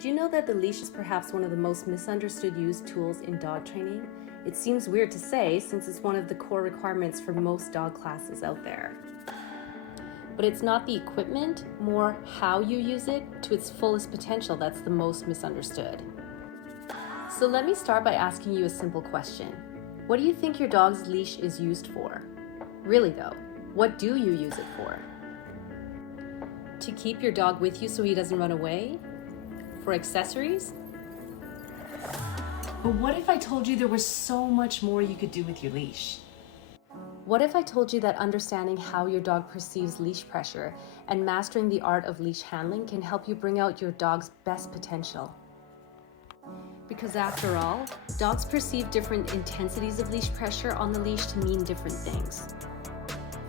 Did you know that the leash is perhaps one of the most misunderstood used tools in dog training? It seems weird to say since it's one of the core requirements for most dog classes out there. But it's not the equipment, more how you use it to its fullest potential that's the most misunderstood. So let me start by asking you a simple question. What do you think your dog's leash is used for? Really though, what do you use it for? To keep your dog with you so he doesn't run away? For accessories? But what if I told you there was so much more you could do with your leash? What if I told you that understanding how your dog perceives leash pressure and mastering the art of leash handling can help you bring out your dog's best potential? Because after all, dogs perceive different intensities of leash pressure on the leash to mean different things.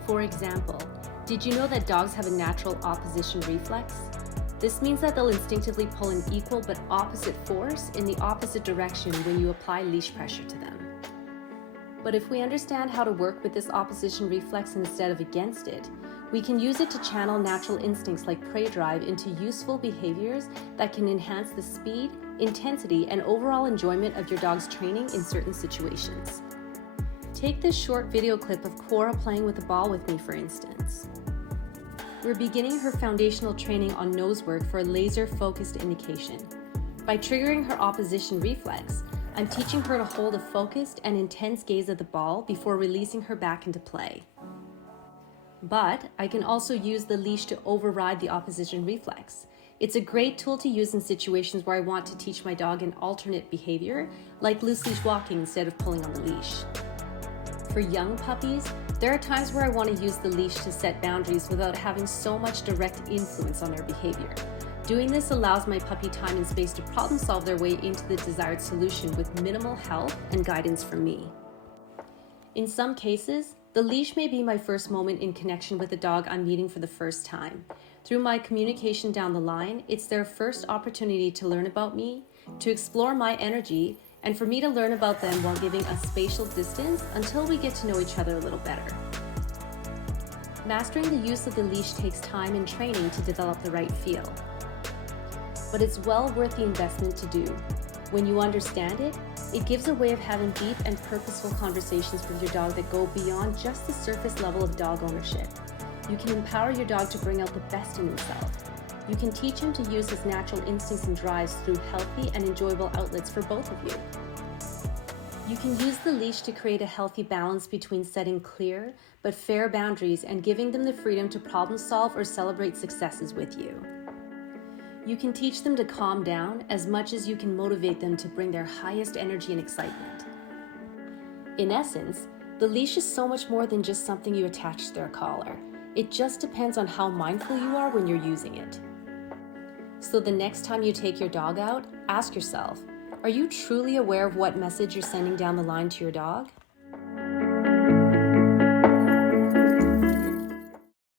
For example, did you know that dogs have a natural opposition reflex? This means that they'll instinctively pull an equal but opposite force in the opposite direction when you apply leash pressure to them. But if we understand how to work with this opposition reflex instead of against it, we can use it to channel natural instincts like prey drive into useful behaviors that can enhance the speed, intensity, and overall enjoyment of your dog's training in certain situations. Take this short video clip of Cora playing with a ball with me, for instance. We're beginning her foundational training on nose work for a laser-focused indication. By triggering her opposition reflex, I'm teaching her to hold a focused and intense gaze at the ball before releasing her back into play. But I can also use the leash to override the opposition reflex. It's a great tool to use in situations where I want to teach my dog an alternate behavior, like loose leash walking instead of pulling on the leash. For young puppies, there are times where I want to use the leash to set boundaries without having so much direct influence on their behavior. Doing this allows my puppy time and space to problem solve their way into the desired solution with minimal help and guidance from me. In some cases, the leash may be my first moment in connection with a dog I'm meeting for the first time. Through my communication down the line, it's their first opportunity to learn about me, to explore my energy, and for me to learn about them while giving a spatial distance until we get to know each other a little better. Mastering the use of the leash takes time and training to develop the right feel. But it's well worth the investment to do. When you understand it, it gives a way of having deep and purposeful conversations with your dog that go beyond just the surface level of dog ownership. You can empower your dog to bring out the best in himself. You can teach him to use his natural instincts and drives through healthy and enjoyable outlets for both of you. You can use the leash to create a healthy balance between setting clear but fair boundaries and giving them the freedom to problem solve or celebrate successes with you. You can teach them to calm down as much as you can motivate them to bring their highest energy and excitement. In essence, the leash is so much more than just something you attach to their collar. It just depends on how mindful you are when you're using it. So the next time you take your dog out, ask yourself, are you truly aware of what message you're sending down the line to your dog?